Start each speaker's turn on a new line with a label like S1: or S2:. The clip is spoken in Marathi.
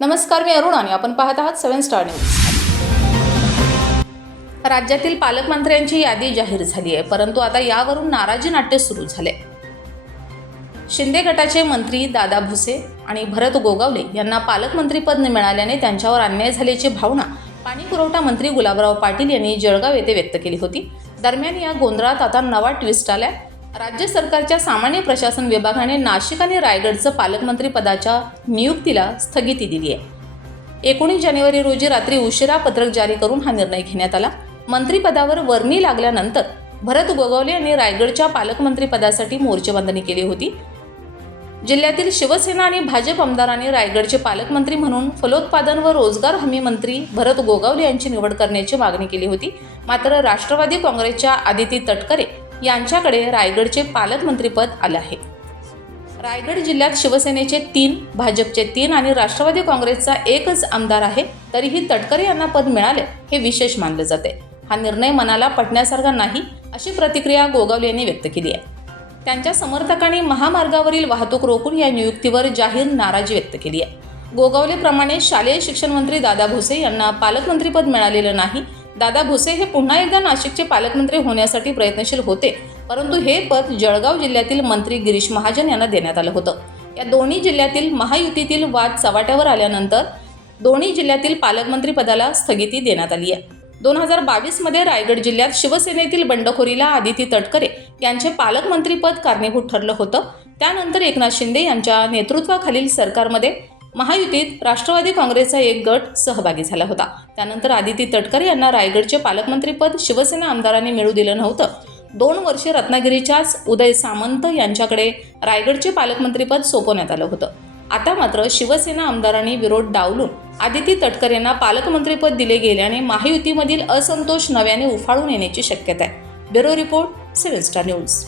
S1: नमस्कार मी अरुण आणि आपण पाहत आहात सेव्हन स्टार न्यूज. राज्यातील पालकमंत्र्यांची यादी जाहीर झाली आहे परंतु आता यावरून नाराजी नाट्य सुरू झाले. शिंदे गटाचे मंत्री दादा भुसे आणि भरत गोगावले यांना पालकमंत्रीपद न मिळाल्याने त्यांच्यावर अन्याय झाल्याची भावना पाणी पुरवठा मंत्री गुलाबराव पाटील यांनी जळगाव येथे व्यक्त केली होती. दरम्यान या गोंधळात आता नवा ट्विस्ट आलाय. राज्य सरकारच्या सामान्य प्रशासन विभागाने नाशिक आणि रायगडचं पालकमंत्री पदाच्या नियुक्तीला स्थगिती दिली आहे. एकोणीस जानेवारी रोजी रात्री उशिरा पत्रक जारी करून हा निर्णय घेण्यात आला. मंत्रिपदावर वर्णी लागल्यानंतर भरत गोगावले यांनी रायगडच्या पालकमंत्रीपदासाठी मोर्चेबांधणी केली होती. जिल्ह्यातील शिवसेना आणि भाजप आमदारांनी रायगडचे पालकमंत्री म्हणून फलोत्पादन व रोजगार हमी मंत्री भरत गोगावले यांची निवड करण्याची मागणी केली होती. मात्र राष्ट्रवादी काँग्रेसच्या आदिती तटकरे यांच्याकडे रायगडचे पालकमंत्रीपद आलं आहे. रायगड जिल्ह्यात शिवसेनेचे तीन भाजपचे तीन आणि राष्ट्रवादी काँग्रेसचा एकच आमदार आहे तरीही तटकरे यांना पद मिळाले हे विशेष मानले जाते. हा निर्णय मनाला पटण्यासारखा नाही अशी प्रतिक्रिया गोगावले यांनी व्यक्त केली आहे. त्यांच्या समर्थकांनी महामार्गावरील वाहतूक रोखून या नियुक्तीवर जाहीर नाराजी व्यक्त केली आहे. गोगावलेप्रमाणे शालेय शिक्षण मंत्री दादा भुसे यांना पालकमंत्रीपद मिळालेलं नाही दादा भुसे हे पुन्हा एकदा नाशिकचे पालकमंत्री होण्यासाठी प्रयत्नशील होते परंतु हे पद जळगाव जिल्ह्यातील मंत्री गिरीश महाजन यांना देण्यात आलं होतं. या दोन्ही जिल्ह्यातील महायुतीतील वाद चव्हाट्यावर आल्यानंतर दोन्ही जिल्ह्यातील पालकमंत्री पदाला स्थगिती देण्यात आली आहे. दोन हजार बावीसमध्ये रायगड जिल्ह्यात शिवसेनेतील बंडखोरीला आदिती तटकरे यांचे पालकमंत्रीपद कारणीभूत ठरलं होतं. त्यानंतर एकनाथ शिंदे यांच्या नेतृत्वाखालील सरकारमध्ये महायुतीत राष्ट्रवादी काँग्रेसचा एक गट सहभागी झाला होता. त्यानंतर आदिती तटकरे यांना रायगडचे पालकमंत्रीपद शिवसेना आमदारांनी मिळू दिलं नव्हतं. दोन वर्षे रत्नागिरीच्याच उदय सामंत यांच्याकडे रायगडचे पालकमंत्रीपद सोपवण्यात आलं होतं. आता मात्र शिवसेना आमदारांनी विरोध डावलून आदिती तटकर यांना पालकमंत्रीपद दिले गेल्याने महायुतीमधील असंतोष नव्याने उफाळून येण्याची शक्यता आहे. Bureau report seven star news.